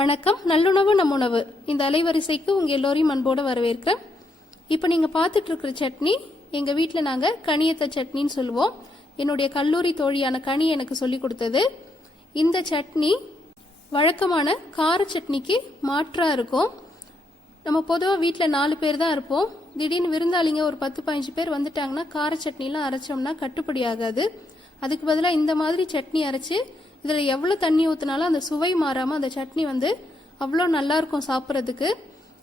வணக்கம். நல்லுணவு நம் உணவு இந்த அலைவரிசைக்கு உங்கள் எல்லோரையும் அன்போடு வரவேற்கிறேன். இப்போ நீங்கள் பார்த்துட்டு இருக்கிற சட்னி எங்கள் வீட்டில் நாங்கள் கனியத்த சட்னின்னு சொல்லுவோம். என்னுடைய கல்லூரி தோழியான கனி எனக்கு சொல்லி கொடுத்தது. இந்த சட்னி வழக்கமான கார சட்னிக்கு மாற்றாக இருக்கும். நம்ம பொதுவாக வீட்டில் 4 பேர் தான் இருப்போம். திடீர்னு விருந்தாளிங்க ஒரு 10-15 பேர் வந்துட்டாங்கன்னா கார சட்னிலாம் அரைச்சோம்னா கட்டுப்படி ஆகாது. அதுக்கு பதிலாக இந்த மாதிரி சட்னி அரைச்சி இதில் எவ்வளோ தண்ணி ஊற்றினாலும் அந்த சுவை மாறாமல் அந்த சட்னி அவ்வளோ நல்லாயிருக்கும் சாப்பிட்றதுக்கு.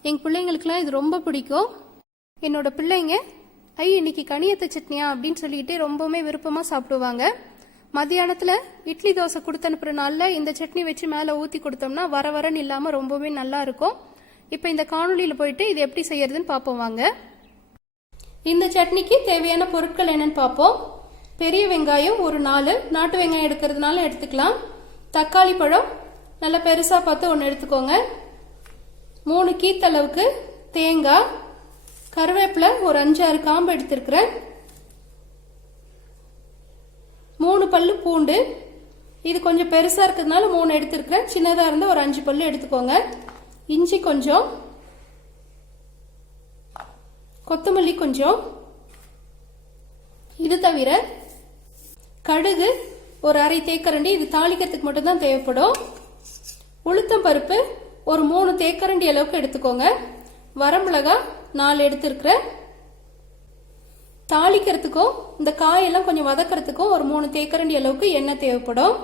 எங்கள் பிள்ளைங்களுக்குலாம் இது ரொம்ப பிடிக்கும். என்னோட பிள்ளைங்க இன்னைக்கு கனியத்த சட்னியா அப்படின்னு சொல்லிட்டு ரொம்பவுமே விருப்பமாக சாப்பிடுவாங்க. மத்தியானத்தில் இட்லி தோசை கொடுத்து அனுப்புகிற நாளில் இந்த சட்னி வச்சு மேலே ஊற்றி கொடுத்தோம்னா வரன்னு இல்லாமல் ரொம்பவே நல்லா இருக்கும். இப்போ இந்த காணொலியில் போயிட்டு இது எப்படி செய்யறதுன்னு பார்ப்போம் வாங்க. இந்த சட்னிக்கு தேவையான பொருட்கள் என்னன்னு பார்ப்போம். பெரிய வெங்காயம் ஒரு 4, நாட்டு வெங்காயம் எடுக்கிறதுனால எடுத்துக்கலாம். தக்காளி பழம் நல்லா பெருசாக பார்த்து ஒன்று எடுத்துக்கோங்க. 3 கீத்தளவுக்கு தேங்காய், கருவேப்பிலை ஒரு 5-6 காம்பு எடுத்துருக்கிறேன். 3 பல்லு பூண்டு, இது கொஞ்சம் பெருசாக இருக்கிறதுனால 3 எடுத்துருக்கிறேன். சின்னதாக இருந்தால் ஒரு 5 பல்லு எடுத்துக்கோங்க. இஞ்சி கொஞ்சம், கொத்தமல்லி கொஞ்சம். இது தவிர கடுகு ஒரு 1/2 தேக்கரண்டி, இது தாளிக்கிறதுக்கு மட்டும்தான் தேவைப்படும். உளுத்தம் பருப்பு ஒரு 3 தேக்கரண்டி அளவுக்கு எடுத்துக்கோங்க. வரமிளகாய் 4 எடுத்துருக்கிறேன். தாளிக்கிறதுக்கும் இந்த காயெல்லாம் கொஞ்சம் வதக்கிறதுக்கும் ஒரு 3 தேக்கரண்டி அளவுக்கு எண்ணெய் தேவைப்படும்.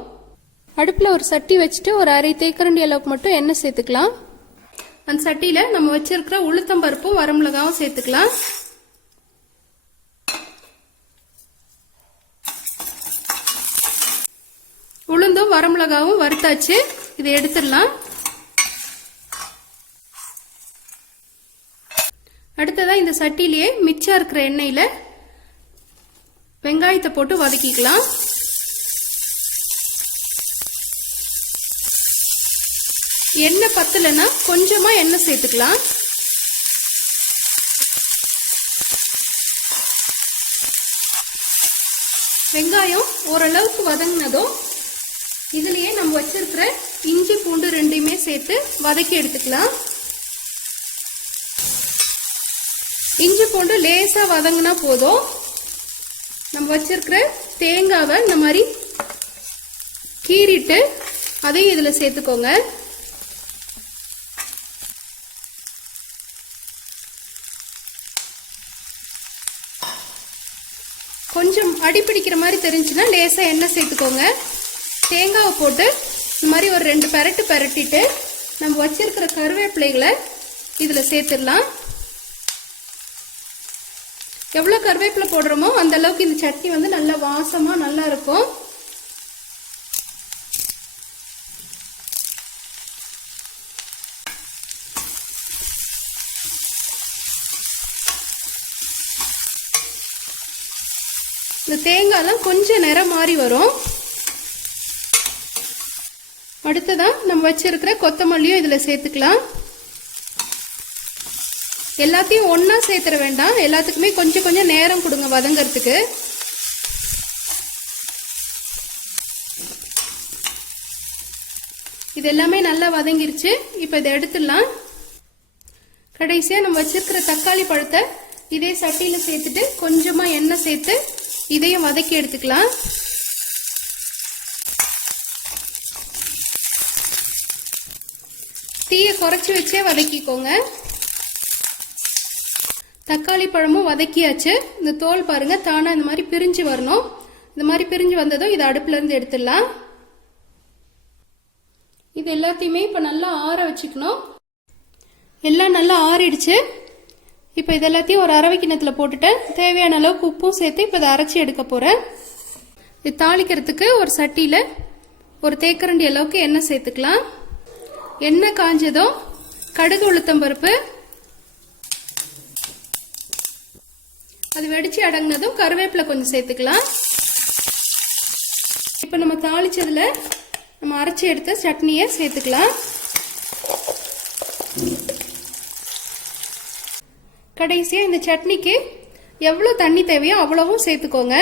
அடுப்பில் ஒரு சட்டி வச்சுட்டு ஒரு 1/2 தேக்கரண்டி அளவுக்கு மட்டும் எண்ணெய் சேர்த்துக்கலாம். அந்த சட்டியில் நம்ம வச்சிருக்கிற உளுத்தம் பருப்பும் வரமிளகாவும் சேர்த்துக்கலாம். உளுந்தும் வரமிளகாவும் வறுத்தாச்சு, இதை எடுத்துடலாம். அடுத்ததான் இந்த சட்டிலேயே மிச்சம் இருக்கிற எண்ணெயில வெங்காயத்தை போட்டு வதக்கிக்கலாம். எண்ணெய் பத்தலைன்னா கொஞ்சமா எண்ணெய் சேர்த்துக்கலாம். வெங்காயம் ஓரளவுக்கு வதங்கினதும் இதுலயே நம்ம வச்சிருக்கிற இஞ்சி பூண்டு 2யுமே சேர்த்து வதக்கி எடுத்துக்கலாம். இஞ்சி பூண்டு லேசா வதங்கினா போதும். நம்ம வச்சிருக்கிற தேங்காவை இந்த மாதிரி கீறிட்டு அதையும் இதுல சேர்த்துக்கோங்க. கொஞ்சம் அடிப்பிடிக்கிற மாதிரி தெரிஞ்சுன்னா லேசா எண்ணெய் சேர்த்துக்கோங்க. தேங்காவை போட்டு இந்த மாதிரி ஒரு 2 பெரட்டு பெரட்டிட்டு நம்ம வச்சிருக்கிற கருவேப்பிலைகளை இதுல சேர்த்துடலாம். எவ்வளோ கருவேப்பிலை போடுறோமோ அந்த அளவுக்கு இந்த சட்னி நல்லா வாசமா நல்லா இருக்கும். இந்த தேங்காய்லாம் கொஞ்சம் நிறம் மாறி வரும். அடுத்ததான் நம்ம வச்சிருக்கிற கொத்தமல்லியும் இதுல சேர்த்துக்கலாம். எல்லாத்தையும் ஒன்னா சேர்த்துற வேண்டாம், எல்லாத்துக்குமே கொஞ்சம் கொஞ்சம் நேரம் கொடுங்க வதங்கறதுக்கு. இது எல்லாமே நல்லா வதங்கிருச்சு. இப்ப இதை எடுத்துடலாம். கடைசியா நம்ம வச்சிருக்கிற தக்காளி பழத்தை இதே சட்டியில சேர்த்துட்டு கொஞ்சமா எண்ணெய் சேர்த்து இதையும் வதக்கி எடுத்துக்கலாம். தீயை குறைச்சி வச்சே வதக்கிக்கோங்க. தக்காளி பழமும் வதக்கியாச்சு. இந்த தோல் பாருங்க தானா இந்த மாதிரி பிரிஞ்சு வரணும். இந்த மாதிரி பிரிஞ்சு வந்ததும் இதை அடுப்புல இருந்து எடுத்துடலாம். இது எல்லாத்தையுமே இப்ப நல்லா ஆற வச்சுக்கணும். எல்லாம் நல்லா ஆறிடுச்சு. இப்ப இது எல்லாத்தையும் ஒரு அரவை கிண்ணத்துல போட்டுட்டு தேவையான அளவுக்கு உப்பும் சேர்த்து இப்ப இதை அரைச்சி எடுக்க போறேன். இது தாளிக்கிறதுக்கு ஒரு சட்டியில ஒரு தேக்கரண்டி அளவுக்கு எண்ணெய் சேர்த்துக்கலாம். எண்ணெய் காஞ்சதும் கடுகு உளுத்தம் பருப்பு, அது வெடிச்சு அடங்கினதும் கருவேப்பிலை கொஞ்சம் சேர்த்துக்கலாம். இப்ப நம்ம தாளிச்சதுல நம்ம அரைச்சி எடுத்த சட்னியை சேர்த்துக்கலாம். கடைசியா இந்த சட்னிக்கு எவ்வளவு தண்ணி தேவையோ அவ்வளவும் சேர்த்துக்கோங்க.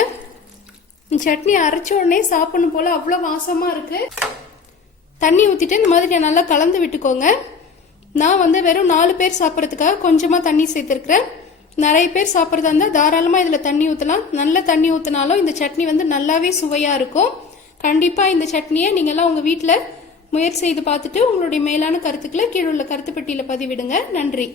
இந்த சட்னி அரைச்ச உடனே சாப்பிடணும் போல அவ்வளவு வாசமா இருக்கு. தண்ணி ஊற்றிட்டு இந்த மாதிரி நல்லா கலந்து விட்டுக்கோங்க. நான் வந்து வெறும் 4 பேர் சாப்பிட்றதுக்காக கொஞ்சமாக தண்ணி சேர்த்துருக்கிறேன். நிறைய பேர் சாப்பிட்றதா இருந்தால் தாராளமாக இதில் தண்ணி ஊற்றலாம். நல்ல தண்ணி ஊற்றினாலும் இந்த சட்னி வந்து நல்லாவே சுவையாக இருக்கும். கண்டிப்பாக இந்த சட்னியை நீங்கள்லாம் உங்கள் வீட்டில் முயற்சி செய்து பார்த்துட்டு உங்களுடைய மேலான கருத்துக்களை கீழே உள்ள கருத்து பெட்டியில் பதிவிடுங்க. நன்றி.